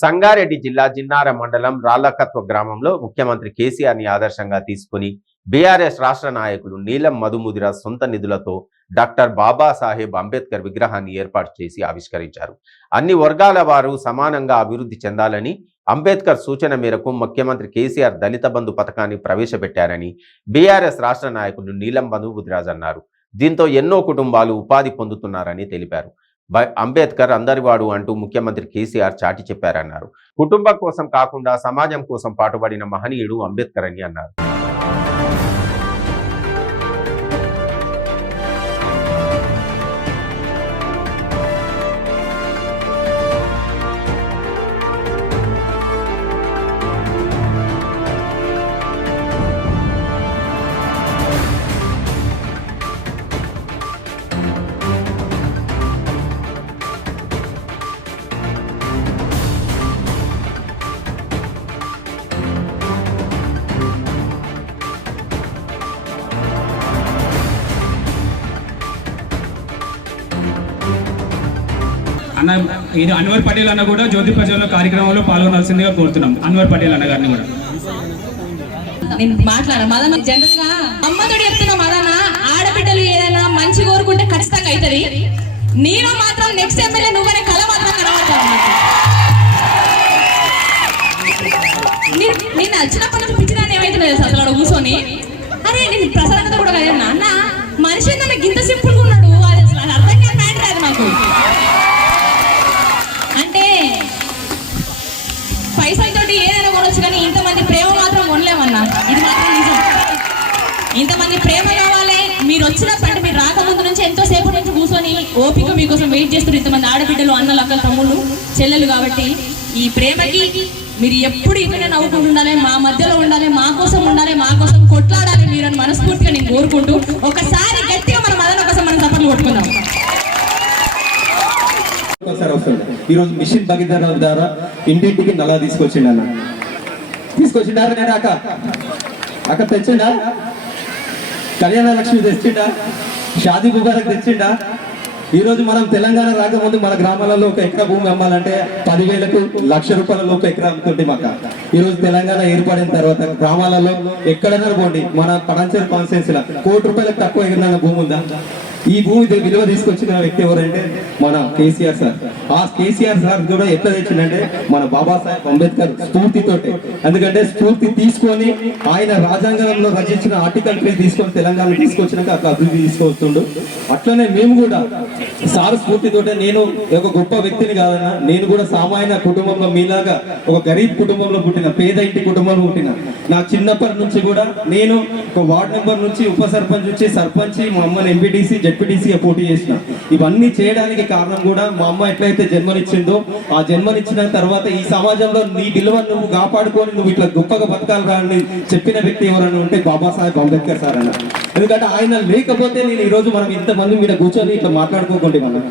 సంగారెడ్డి జిల్లా జిన్నార మండలం రాళ్లకత్వ గ్రామంలో ముఖ్యమంత్రి కేసీఆర్ ని ఆదర్శంగా తీసుకుని బీఆర్ఎస్ రాష్ట్ర నాయకులు నీలం మధుముదిర సొంత నిధులతో డాక్టర్ బాబాసాహెబ్ అంబేద్కర్ విగ్రహాన్ని ఏర్పాటు చేసి ఆవిష్కరించారు. అన్ని వర్గాల వారు సమానంగా అభివృద్ధి చెందాలని అంబేద్కర్ సూచన మేరకు ముఖ్యమంత్రి కేసీఆర్ దళిత బంధు పథకాన్ని ప్రవేశపెట్టారని బీఆర్ఎస్ రాష్ట్ర నాయకులు నీలం మధుముదిరాజ్ అన్నారు. దీంతో ఎన్నో కుటుంబాలు ఉపాధి పొందుతున్నారని తెలిపారు. అంబేద్కర్ అందరివాడు అంటూ ముఖ్యమంత్రి కేసీఆర్ చాటి చెప్పారన్నారు. కుటుంబం కోసం కాకుండా సమాజం కోసం పాటుపడిన మహనీయుడు అంబేద్కర్ అని అన్నారు. అన్న ఇది అన్వర్ పటేల్ అన్న కూడా జ్యోతి ప్రజ్వలన కార్యక్రమంలో పాల్గొనాల్సిందిగా కోరుతున్నాం. అన్వర్ పటేల్ అన్న గారిని కూడా. నేను మాట్లాడాను మదన జనరల్ గా అమ్మతోడు చెప్తున్నా, మదన ఆడబిడ్డలు ఏదైనా మంచి కోరుకుంటే ఖచ్చితంగా అవుతుంది. నేను మాత్రం నెక్స్ట్ ఎమ్మెల్యే నువ్వనే కళ మాత్రం కనబడతాను. నేను వచ్చినప్పటి నుంచి పిచ్చిదాన్ని ఏమైతున్నది అసలు అక్కడ కూర్చొని, అరే నేను ప్రసాదంతో కూడా కదా అన్న మనిషి నాకు ఇంత సింపుల్గా ఉన్నాడు, అది అసలు అర్థం కాని మ్యాటర్ అది నాకు. అంటే పైసలతోటి ఏదైనా కొనొచ్చు కానీ ఇంతమంది ప్రేమ మాత్రం కొనలేమన్నా, ఇది మాత్రం నిజం. ఇంతమంది ప్రేమ కావాలి. మీరు వచ్చినప్పుడు మీరు రాకముందు నుంచి ఎంతో సేపు నుంచి కూర్చొని ఓపిక మీకోసం వెయిట్ చేస్తున్నారు ఇంతమంది ఆడబిడ్డలు, అన్నలు, అక్కలు, తమ్ముళ్ళు, చెల్లెలు. కాబట్టి ఈ ప్రేమకి మీరు ఎప్పుడు ఇక్కడే నవ్వుకుంటూ ఉండాలి, మా మధ్యలో ఉండాలి, మా కోసం ఉండాలి, మా కోసం కొట్లాడాలి మీరు అని మనస్ఫూర్తిగా నేను కోరుకుంటూ ఒకసారి గట్టిగా మన మదన కోసం మనం సపర్లు కొట్టుకుందాం. ఈరోజు మిషన్ భగీరథ ద్వారా ఇంటింటికి నలా తీసుకొచ్చిండు అన్న. తీసుకొచ్చిండారు నేను అక్క తెచ్చిండా, కళ్యాణ లక్ష్మి తెచ్చిండా, షాదీ ముబారక్ తెచ్చిండా. ఈరోజు మనం తెలంగాణ రాకముందు మన గ్రామాలలో ఒక ఎకరా భూమి అమ్మాలంటే 10,000కు ₹1,00,000 లోపు ఎకరా అమ్ముతుంటే మాక. ఈరోజు తెలంగాణ ఏర్పడిన తర్వాత గ్రామాలలో ఎక్కడైనా పోండి, మన పడంచేరు కాన్స్టిట్యున్సీలో ₹1,00,00,000 తక్కువ ఎగిరిన భూమి ఉందా? ఈ భూమి విలువ తీసుకొచ్చిన వ్యక్తి ఎవరంటే మన కేసీఆర్ సార్. ఆ కేసీఆర్ సార్ కూడా ఎట్లా తెచ్చిందంటే మన బాబాసాహెబ్ అంబేద్కర్ స్ఫూర్తితోటి. ఎందుకంటే స్ఫూర్తి తీసుకొని ఆయన రాజ్యాంగంలో రచించిన ఆర్టికల్ 3 తీసుకొని తెలంగాణ తీసుకొచ్చినాక అట్లా అభివృద్ధి తీసుకొస్తుండు. అట్లనే మేము కూడా సార్ స్ఫూర్తితోటే, నేను ఒక గొప్ప వ్యక్తిని కాదన్నా, నేను కూడా సామాన్య కుటుంబంలో మీలాగా ఒక గరీబ్ కుటుంబంలో పుట్టిన, పేద ఇంటి కుటుంబంలో పుట్టిన. నా చిన్నప్పటి నుంచి కూడా నేను ఒక వార్డ్ నెంబర్ నుంచి ఉప సర్పంచ్ నుంచి సర్పంచ్, మా అమ్మని ఎంపీటీసీ జెడ్పీటీసీ పోటీ చేసిన. ఇవన్నీ చేయడానికి కారణం కూడా మా అమ్మ ఎట్లయితే జన్మనిచ్చిందో, ఆ జన్మనిచ్చిన తర్వాత ఈ సమాజంలో నీ విలువ నువ్వు కాపాడుకొని నువ్వు ఇట్లా గొప్పగా బతకాలని చెప్పిన వ్యక్తి ఎవరన్నా ఉంటే బాబాసాహెబ్ అంబేద్కర్ సార్ అన్న. ఎందుకంటే ఆయన లేకపోతే నేను ఈరోజు మనం ఇంతమంది మీద కూర్చొని ఇట్లా మాట్లాడుకోకుండా మనం